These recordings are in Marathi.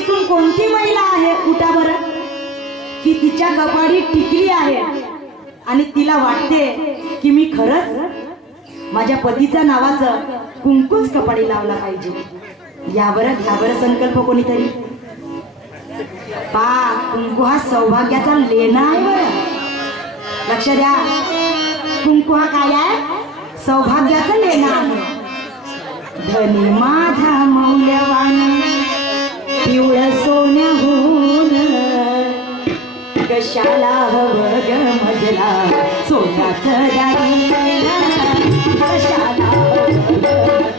इथून कोणती महिला आहे? कुठा बरं? की तिच्या कपाडी टिकली आहे. आणि तिला वाटते की मी खरंच माझ्या पतीच्या नावाचं कुंकूच कपाडी लावला पाहिजे. यावर बरं घ्या बरं संकल्प कोणीतरी. पा कुंकू हा सौभाग्याचा लेणा आहे बरं. लक्ष द्या. कुंकू हा काय आहे? सौभाग्याचा लेणा आहे. धनी माझा मौल्यवान पिवळ सोन्याहून कशाला हवं ग मजला? सोन्याचं दागिना कशाला हवं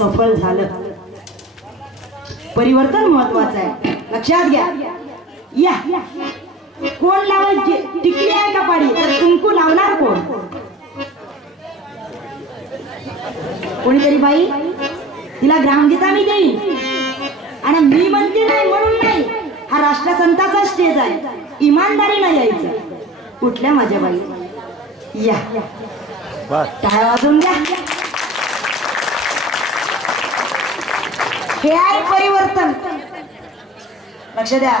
सफल झालं. परिवर्तन महत्वाचं आहे. लक्षात घ्या. या. कोण लावल टिकली आहे का पाडी? कुंकू लावणार कोण? कोणीतरी बाई? तिला ग्रामगीता मी देईन. आणि मी म्हणते नाही म्हणून नाही. हा राष्ट्रसंताचा स्टेज आहे. इमानदारीनं यायचं. कुठल्या माझ्या बाई. या. टाळ्या वाजवून द्या हे आहे परिवर्तन. लक्ष द्या.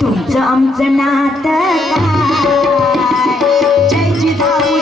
तुमचं आमचं नातं जय जिजाऊ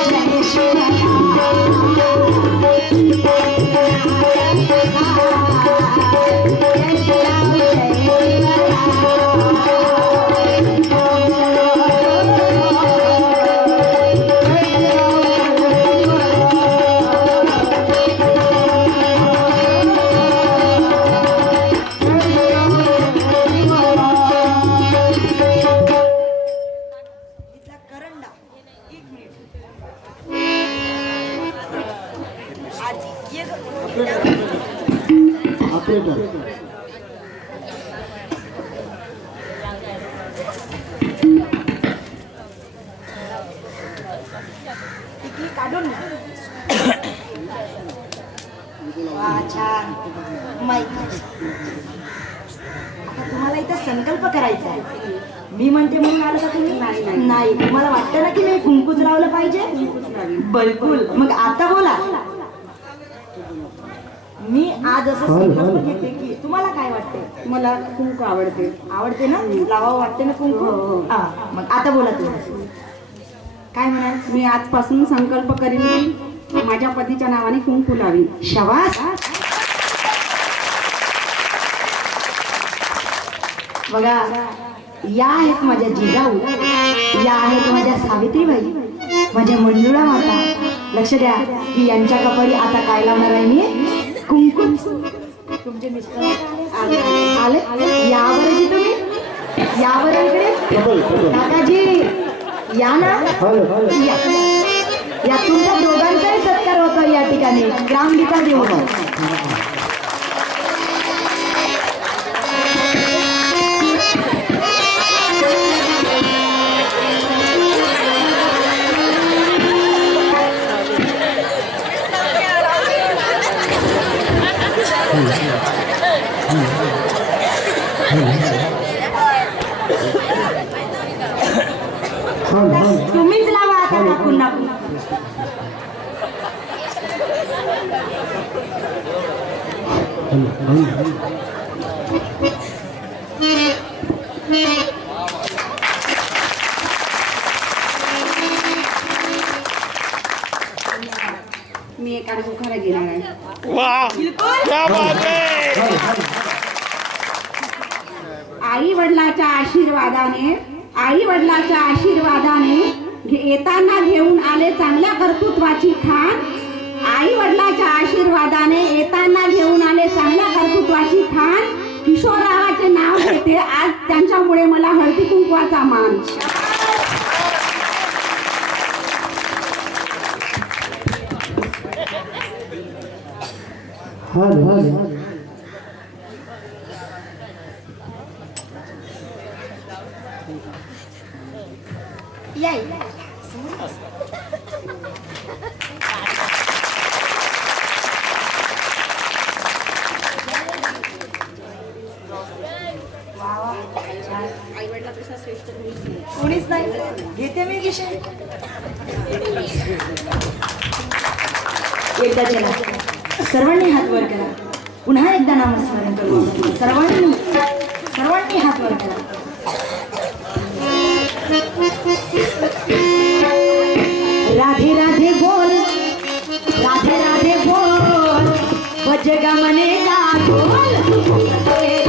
मी म्हणते म्हणून आलं का तुम्ही? नाही नाही. तुम्हाला वाटतं ना की मी कुंकूच लावलं पाहिजे? बिलकुल. मग आता बोला. मी आज असं संकल्प घेते की तुम्हाला काय वाटते मला कुंकू आवडते. आवडते ना? लावावं वाटते ना कुंकू? हा. मग आता बोला तुम्ही. काय म्हणाल? मी आजपासून संकल्प करीन की माझ्या पतीच्या नावाने कुंकू लावीन. शबास! बघा या आहेत माझ्या जिजाऊ. या आहेत माझ्या सावित्रीबाई. माझ्या मंजुळा माता. लक्ष द्या की यांच्या कपाळी आता काय लावणार आहे मी? कुंकू तुमचे मिस्टर आले. यावर जी तुम्ही? यावर इकडे? काकाजी या ना? या. या तुमच्या दोघांचाही सत्कार होतो या ठिकाणी. ग्रामगीता देऊन. मी एका घेणार आहे. आई वडिलाच्या आशीर्वादाने आई वडिलाच्या आशीर्वादाने येताना घेऊन आले चांगल्या कर्तृत्वाची खाण आई वडिलाच्या आशीर्वादाने येताना घेऊन आले चांगल्या कर्तृत्वाची खाण किशोररावाचे नाव घेते. आज त्यांच्यामुळे मला हळदी कुंकवाचा मान. कोणीच नाही घेते मी विषय एकदा चला सर्वांनी हात वर करा. पुन्हा एकदा नामस्मरण करू. सर्वांनी सर्वांनी हात वर करा. राधे राधे बोल. राधे राधे बोल. बजगा मने का बोल बोल.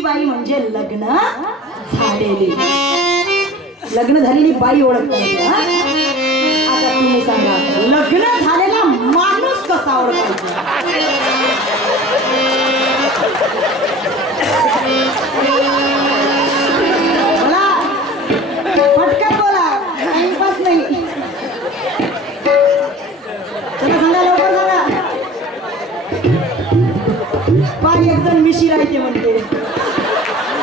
ती बाई म्हणजे लग्न झालेली. लग्न झालेली बाई ओळखता आता तुम्ही सांगा लग्न झालेला माणूस कसा ओळखायचा? बोला. पटकन बोला. टाइमपास नाही. चला सांगा लवकर सांगा एक जण मिशी राहते म्हणते.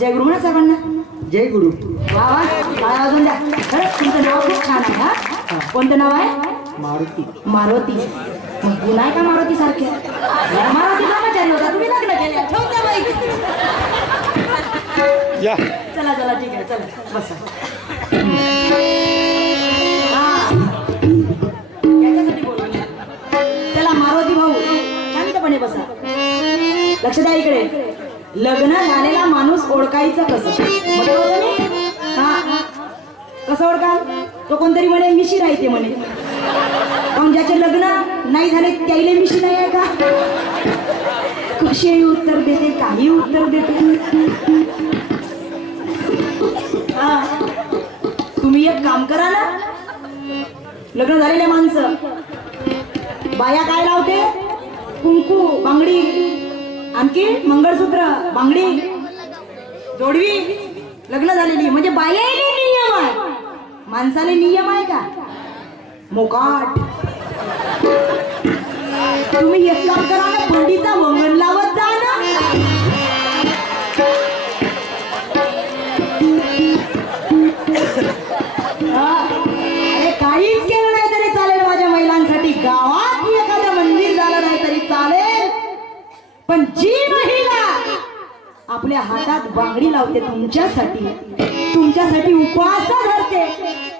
जय गुरु म्हणा सर्वांना जय गुरु. वा द्या? खरंच तुमचं नाव खूप छान आहे हा. कोणतं नाव आहे? मारुती. मारुती. मग तू नाही का मारुती सारखे? मारुती ब्रह्मचारी होता तुम्ही लग्न केले ठेवून द्या बाई. या. चला चला ठीक आहे चला. बसा. हा. याच्यासाठी बोलवलं. चला मारुती भाऊ शांतपणे बसा. लक्ष द्या इकडे. लग्न झालेला माणूस ओळखायचं कसं? हा. कसं ओळखाल? तो कोणतरी म्हणे मिशी राहते म्हणे. पण ज्याचे लग्न नाही झाले त्याईले मिशी नाही आहे का? कशी उत्तर देते काही उत्तर देते. हा. तुम्ही एक काम करा ना. लग्न झालेले माणसं. बाया काय लावते? कुंकू बांगडी. आणखी मंगळसूत्र बांगडी. जोडवी. लग्न झालेली. म्हणजे बायाले नियम आहे. माणसाने नियम आहे का? मोकाट. तुम्ही एक काम करा ना आपल्या हातात बांगडी लावते तुमच्यासाठी. तुमच्यासाठी उपवास धरते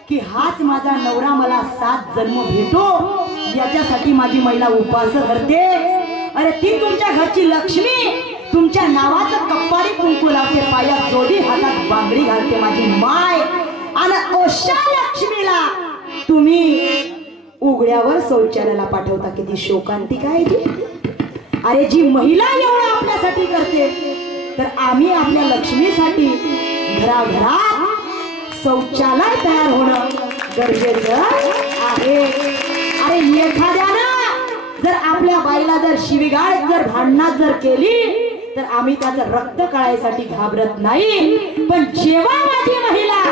की हाच माझा नवरा मला सात जन्म भेटो. याच्यासाठी माझी महिला उपवास धरते. अरे ती तुमच्या घरची लक्ष्मी. तुमच्या नावाचं कप्पारी कुंकू लावते पायात जोडी हातात बांगडी घालते माझी माय. आणि अशा लक्ष्मीला तुम्ही उघड्यावर शौचालयाला पाठवता. किती शोकांतिक आहे ती. अरे जी महिला एवढं आपल्यासाठी करते तर आम्ही आपल्या लक्ष्मीसाठी घराघरात शौचालय तयार होणं गरजेचं आहे. अरे एखाद्यानं जर आपल्या बाईला जर शिवीगाळ जर भांडणात जर केली तर आम्ही त्याचं रक्त कळायसाठी घाबरत नाही. पण जेव्हा माझी महिला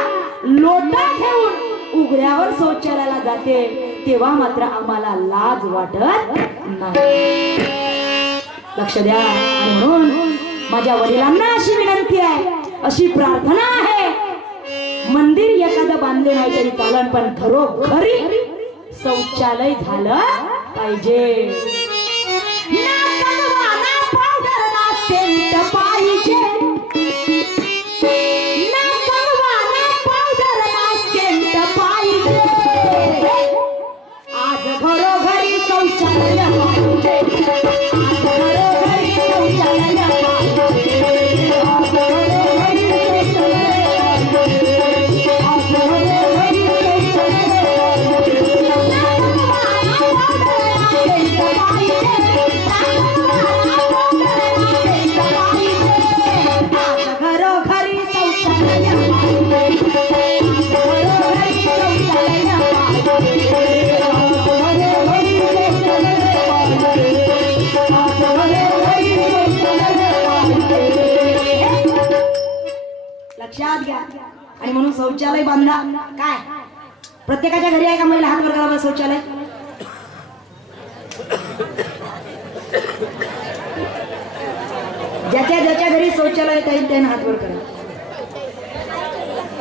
लोटा घेऊन उघड्यावर शौचालयाला जाते तेव्हा मात्र आम्हाला लाज वाटत नाही. लक्ष द्या. म्हणून माझ्या वडिलांना अशी विनंती आहे अशी प्रार्थना आहे. मंदिर एखादं बांधले नाही तरी चालन पण खरोखरी शौचालय झालं पाहिजे. लक्षात घ्या. आणि म्हणून शौचालय बांधा. काय? प्रत्येकाच्या घरी आहे का महिला? हात वर्गाला शौचालय. ज्याच्या ज्याच्या घरी शौचालय येईल त्याने हात वर करा.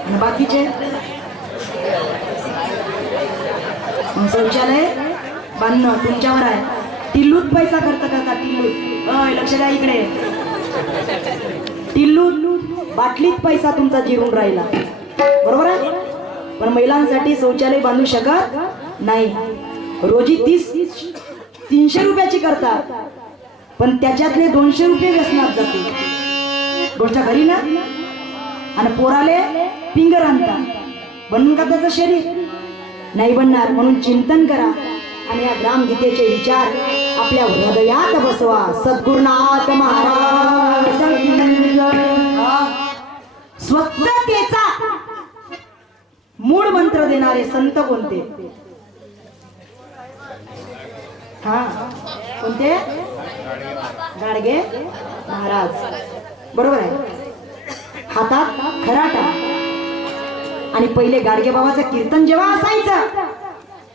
आणि बाकीचे? शौचालय बांधणं तुमच्यावर आहे. टिल्लूत पैसा खर्च करता टिल्लूत. अय लक्ष द्या इकडे. टिल्लूत बाटलीत पैसा तुमचा जिरून राहिला. बरोबर आहे? पण महिलांसाठी शौचालय बांधू शकत नाही. रोजी तीस तीनशे रुपयाची करतात. पण त्याच्यातले दोनशे रुपये व्यसनात जाते गोष्ट घरी ना? आणि पोराले पिंगर आणतात. बनून का त्याचं शरीर? नाही बनणार म्हणून चिंतन करा. आणि या ग्रामगीतेचे विचार आपल्या हृदयात बसवा. सद्गुरुनाथ महाराज. देणारे संत कोणते? हा कोणते? गाडगे महाराज. बरोबर आहे. हातात खराटा. आणि पहिले गाडगे बाबाचं कीर्तन जेव्हा असायचं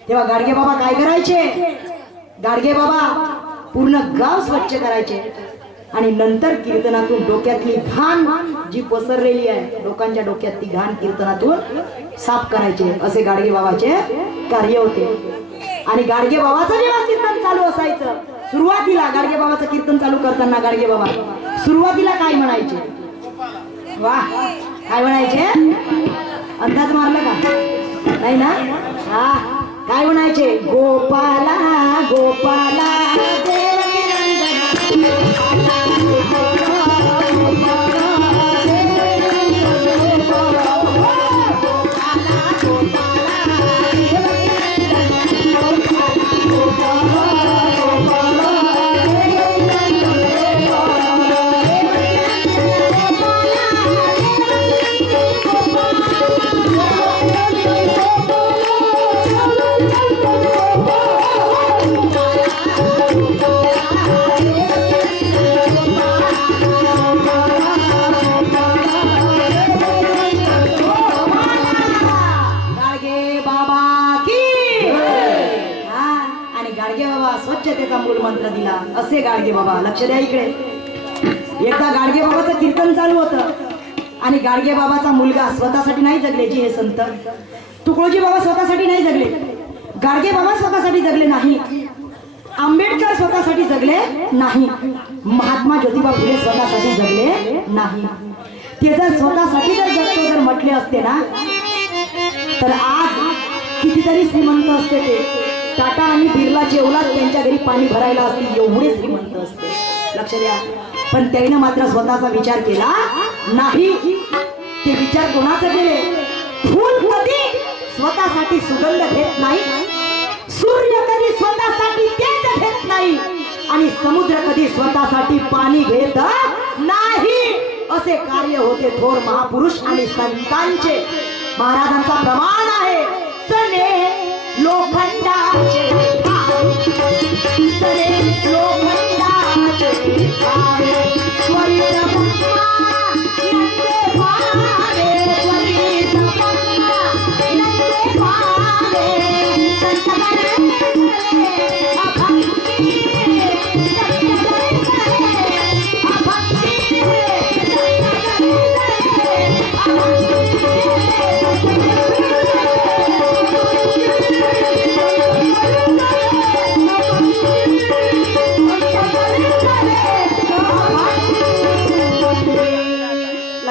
तेव्हा गाडगे बाबा काय करायचे? गाडगे बाबा पूर्ण गाव स्वच्छ करायचे. आणि नंतर कीर्तनातून डोक्यातली घाण जी पसरलेली आहे लोकांच्या डोक्यात ती घाण कीर्तनातून साफ करायचे असे गाडगे बाबाचे कार्य होते. आणि गाडगे बाबाचं जेव्हा कीर्तन चालू असायचं सुरुवातीला गाडगे बाबाचं कीर्तन चालू करताना गाडगे बाबा सुरुवातीला काय म्हणायचे? वा काय म्हणायचे? अंदाज मारला का? नाही ना? हा काय म्हणायचे? गोपाला गोपाला नंदना. गाडगे बाबा स्वच्छतेचा मूल मंत्र दिला. असे गाडगे बाबा लक्ष द्या इकडे. एकदा गाडगे बाबाचं कीर्तन चालू होतं. आणि गाडगे बाबाचा मुलगा स्वतःसाठी नाही जगले जी हे संत. तुकडोजी बाबा स्वतःसाठी नाही जगले. गाडगे बाबा स्वतःसाठी जगले नाही. आंबेडकर स्वतःसाठी जगले नाही. महात्मा ज्योतिबा फुले स्वतःसाठी जगले नाही. ते जर स्वतःसाठी जर जगतो जर म्हटले असते ना तर आज कितीतरी श्रीमंत असते ते. टाटा आणि बिर्ला जेवला त्यांच्या घरी पाणी भरायला असतील एवढे श्रीमंत असते. लक्ष द्या. पण त्याने मात्र स्वतःचा विचार केला नाही. ते विचार कोणाचा केले? फूल कधी स्वतःसाठी सुगंध घेत नाही? सूर्य कधी स्वतःसाठी तेज घेत नाही? आणि समुद्र कधी स्वतःसाठी पाणी घेत नाही? असे कार्य होते थोर महापुरुष आणि संतांचे. महाराजांचा प्रमाण आहे. सने लोखंडाचे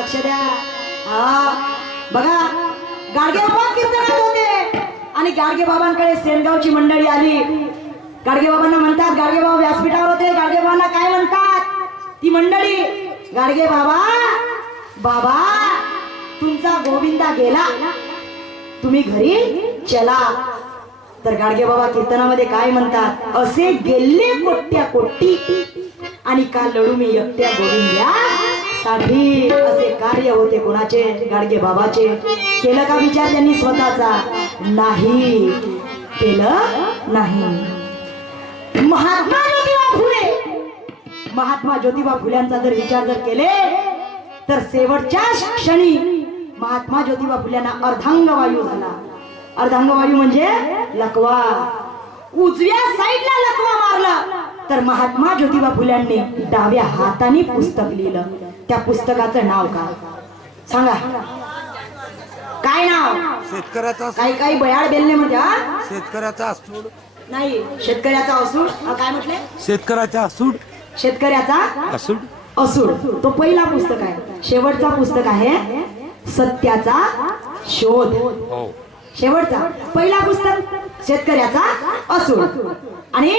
लक्ष द्या. हा. बघा गाडगे बाबा कीर्तनात होते. आणि गाडगे बाबांकडे सेनगावची मंडळी आली. गाडगे बाबांना म्हणतात गाडगे बाबा व्यासपीठावर होते. गाडगे बाबांना काय म्हणतात? ती मंडळी गाडगे बाबा बाबा तुमचा गोविंदा गेला. तुम्ही घरी चला. तर गाडगे बाबा कीर्तनामध्ये काय म्हणतात? असे गेले कोट्या कोटी आणि का लढू मी एकट्या गोविंद्या साठी असे कार्य होते कोणाचे? गाडगे बाबाचे. केलं का विचार त्यांनी स्वतःचा? नाही. केलं नाही. महात्मा ज्योतिबा फुले. महात्मा ज्योतिबा फुल्यांचा जर विचार जर केले तर शेवटच्या क्षणी महात्मा ज्योतिबा फुल्यांना अर्धांगवायू झाला. अर्धांगवायू म्हणजे लकवा. उजव्या साईडला लकवा मारला. तर महात्मा ज्योतिबा फुल्यांनी डाव्या हाताने पुस्तक लिहिलं. त्या पुस्तकाचं नाव काय सांगा. काय नाव? शेतकऱ्याचा काही काही बयाड बेलने हा? शेतकऱ्याचा असूड नाही शेतकऱ्याचा असूड हा, काय म्हटले? शेतकऱ्याचा असूड शेतकऱ्याचा असूड असूड तो पहिला पुस्तक आहे. शेवटचा पुस्तक आहे सत्याचा शोध. हो. शेवटचा. पहिला पुस्तक शेतकऱ्याचा असूड आणि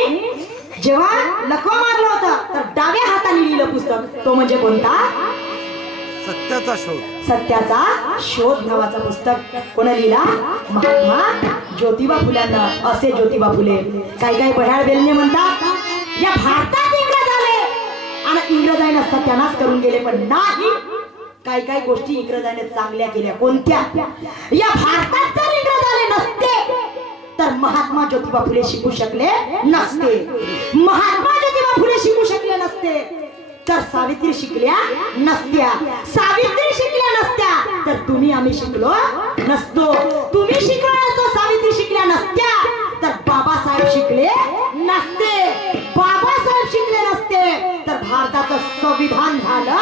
जेव्हा लकवा मारला होता तर डाव्या हाताने लिहिलं पुस्तक. तो म्हणजे कोणता? सत्याचा शोध. सत्याचा शोध नावाचं पुस्तक. कोण लिहिला? महात्मा ज्योतिबा फुल्यांना. असे ज्योतिबा फुले. काही काही बह्याळ बेलने म्हणतात या भारतात इंग्रज आले. आणि इंग्रजांना सत्यानाश करून गेले पण नाही. काही काही गोष्टी इंग्रजांनी चांगल्या केल्या. कोणत्या? या भारतात जर इंग्रज महात्मा ज्योतिबा फुले शिकू शकले नसते. महात्मा ज्योतिबा फुले शिकू शकले नसते. तर सावित्री शिकल्या नसत्या. सावित्री शिकल्या नसत्या. तर तुम्ही आम्ही शिकलो नसतो. तुम्ही शिकलो नसतो सावित्री शिकल्या नसत्या. तर बाबासाहेब शिकले नसते. बाबासाहेब शिकले नसते. तर भारताचं संविधान झालं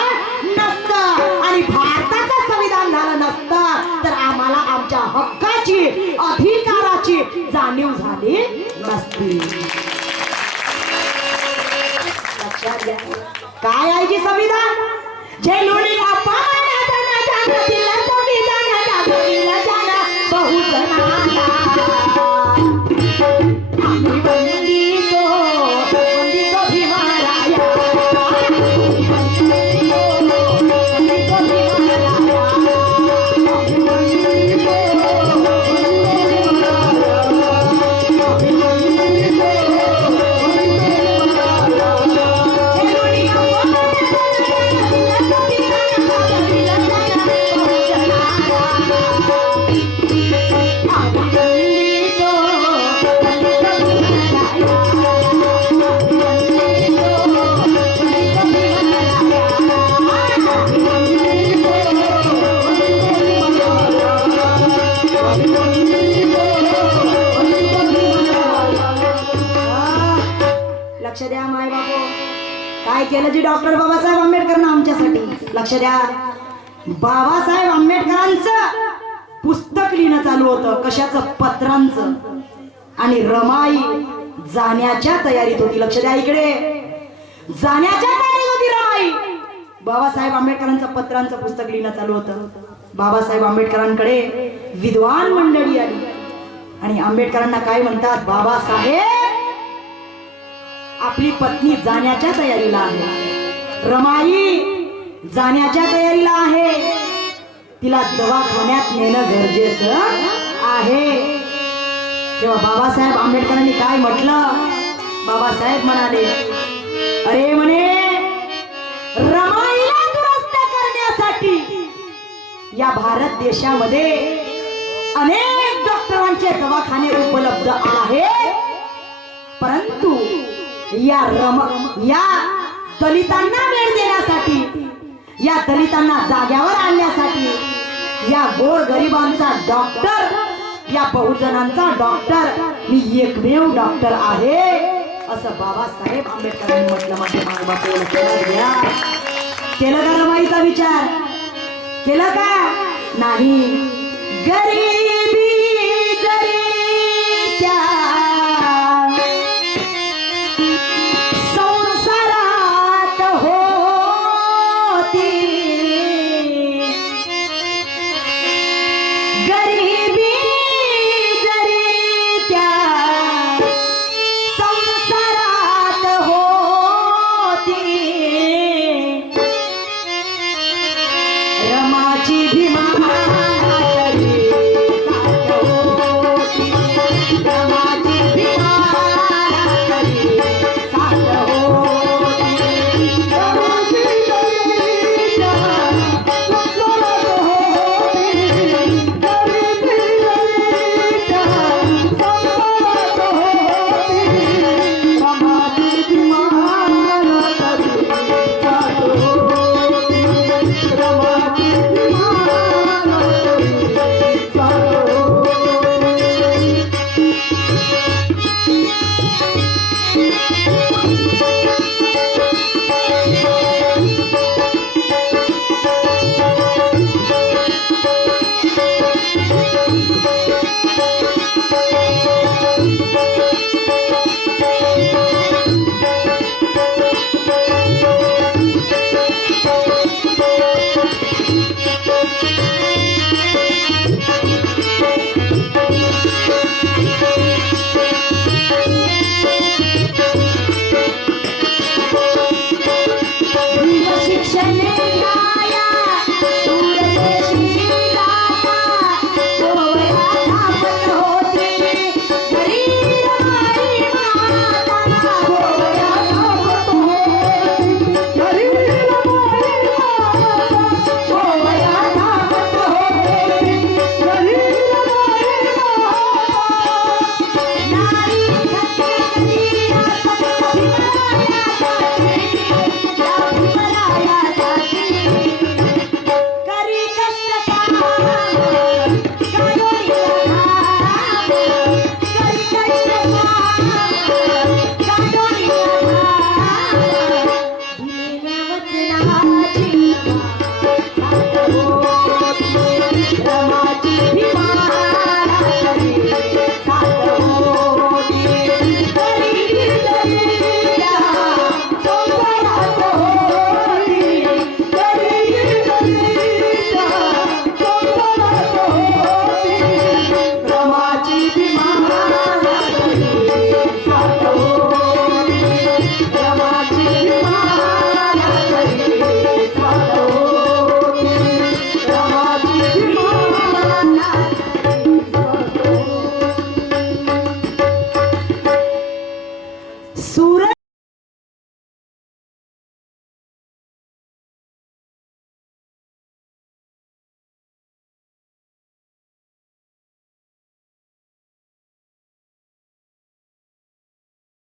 नसतं. आणि भारताचं संविधान झालं नसतं. तर आम्हाला आमच्या हक्काची अधिकार अधिकाराची जाणीव झाली नसती. लक्षात घ्या. काय आहे जी संविधान? जे लोणी आपण लक्ष द्या माय बाबो काय केलं जी डॉक्टर बाबासाहेब आंबेडकरनं आमच्यासाठी? लक्ष द्या. बाबासाहेब आंबेडकरांचं पुस्तक लिहिणं चालू होतं कशाचं? पत्रांचं. आणि रमाई जाण्याच्या तयारीत होती. लक्ष द्या इकडे. जाण्याच्या तयारीत होती रमाई. बाबासाहेब आंबेडकरांचं पत्रांचं पुस्तक लिहिणं चालू होतं. बाबासाहेब आंबेडकरांकडे विद्वान मंडळी आली. आणि आंबेडकरांना काय म्हणतात? बाबासाहेब आपली पत्नी जाण्याच्या तयारीला आहे. रमाई जाण्याच्या तयारीला आहे. तिला दवाखान्यात नेणं गरजेचं आहे. तेव्हा बाबासाहेब आंबेडकरांनी काय म्हटलं? बाबासाहेब म्हणाले अरे म्हणे रमाईला दुरुस्त करण्यासाठी या भारत देशामध्ये अनेक डॉक्टरांचे दवाखाने उपलब्ध आहेत. परंतु या रम या दलितांना वेळ देण्यासाठी या दलितांना जाग्यावर आणण्यासाठी या गोर गरिबांचा डॉक्टर या बहुजनांचा डॉक्टर मी एकमेव डॉक्टर आहे असं बाबासाहेब आंबेडकरांनी म्हटलं माझ्या मागबापे केलं का रमाईचा विचार? केलं का? नाही. गरीबी